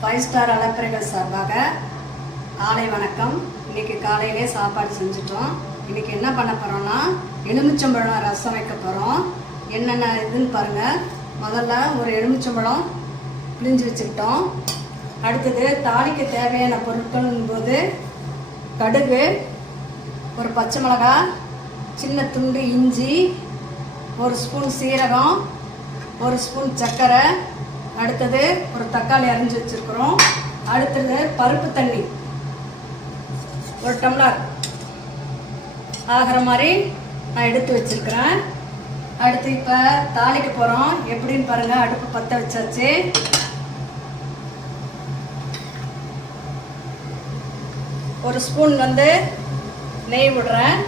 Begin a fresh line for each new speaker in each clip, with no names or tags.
Five star அலப்பறைகள் சார்பாக காலை வணக்கம். இன்னைக்கு காலையிலே சாப்பாடு செஞ்சுட்டோம். இன்னைக்கு என்ன பண்ண போகிறோம்னா எலுமிச்சம்பழம் ரசம் வைக்க போகிறோம் என்னென்ன இதுன்னு பாருங்கள் முதல்ல ஒரு எலுமிச்சம்பழம் பிழிஞ்சு வச்சுக்கிட்டோம். அடுத்தது தாளிக்கு தேவையான பொருட்கள்னும் போது கடுகு ஒரு பச்சை மிளகாய் சின்ன துண்டு இஞ்சி ஒரு ஸ்பூன் சீரகம் ஒரு ஸ்பூன் சர்க்கரை அடுத்தது ஒரு தக்காளி அரிஞ்சு வச்சுருக்குறோம். அடுத்தது பருப்பு தண்ணி. ஒரு டம்ளர். ஆகிற மாதிரி நான் எடுத்து வச்சிருக்கிறேன். அடுத்து இப்போ தாளிக்க போகிறோம் எப்படின்னு பாருங்கள் அடுப்பு பற்ற வச்சாச்சு. ஒரு ஸ்பூன் வந்து நெய் விடுறேன்.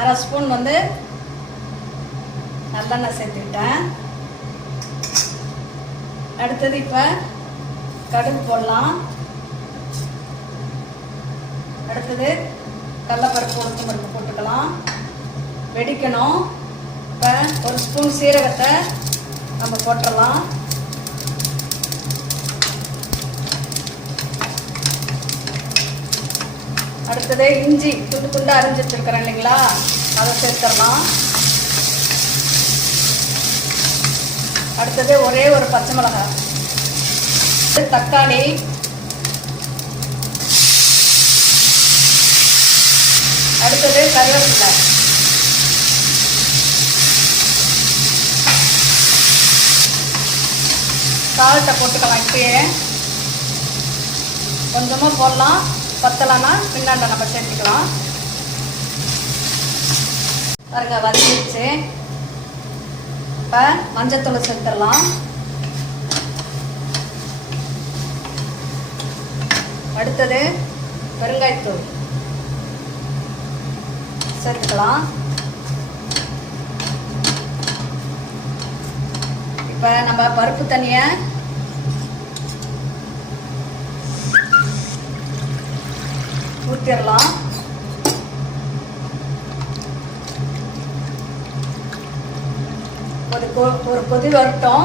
அரை ஸ்பூன் வந்து நல்லெண்ணெய் சேர்த்துக்கிட்டேன். அடுத்தது இப்போ கடுகு போடலாம். அடுத்தது கடலப்பருப்பு உளுத்தம் பருப்பு போட்டுக்கலாம். வெடிக்கணும். இப்போ ஒரு ஸ்பூன் சீரகத்தை நம்ம போட்டுடலாம். அடுத்தது இஞ்சி துண்டு துண்டு அரிஞ்சு வச்சுருக்கிறேன் இல்லைங்களா? அதை சேர்த்துடலாம். அடுத்தது ஒரே ஒரு பச்சை மிளகாய் தக்காளி. அடுத்தது கருவேப்பிலை. சால்ட்டை போட்டுக்கலாம் இப்பயே. கொஞ்சமாக போடலாம். பத்தலைன்னா பின்னாண்ட நம்ம சேர்த்துக்கலாம். பாருங்க வதங்கிடுச்சு. இப்போ மஞ்சத்தூளை சேர்த்துடலாம் அடுத்தது பெருங்காயத்தூள். சேர்த்துக்கலாம். இப்போ நம்ம பருப்பு தண்ணியை ஊற்றிடலாம் ஒரு ஒரு கொதி வரட்டும்.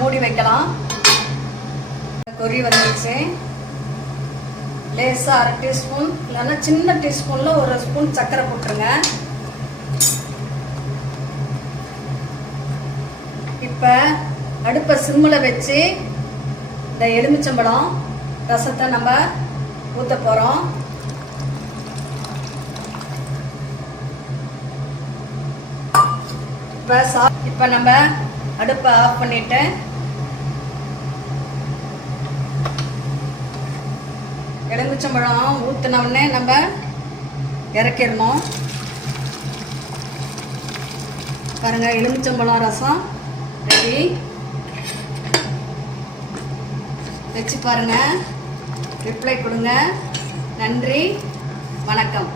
மூடி வைக்கலாம். கொரி வந்துருச்சு. லேசாக அரை டீஸ்பூன் இல்லைன்னா சின்ன டீஸ்பூனில் ஒரு ஸ்பூன் சர்க்கரை போட்டுருங்க. இப்போ அடுப்பை சிம்மில் வச்சு இந்த எலுமிச்சம்பழம் ரசத்தை நம்ம ஊற்ற போகிறோம் இப்போ சா இப்போ நம்ம அடுப்பை ஆஃப் பண்ணிட்டு எலுமிச்சம்பழம் ஊற்றின நம்ம இறக்கிடணும். பாருங்கள் எலுமிச்சம்பழம் ரசம் ரெடி வச்சு பாருங்கள் ரிப்ளை கொடுங்க. நன்றி. வணக்கம்.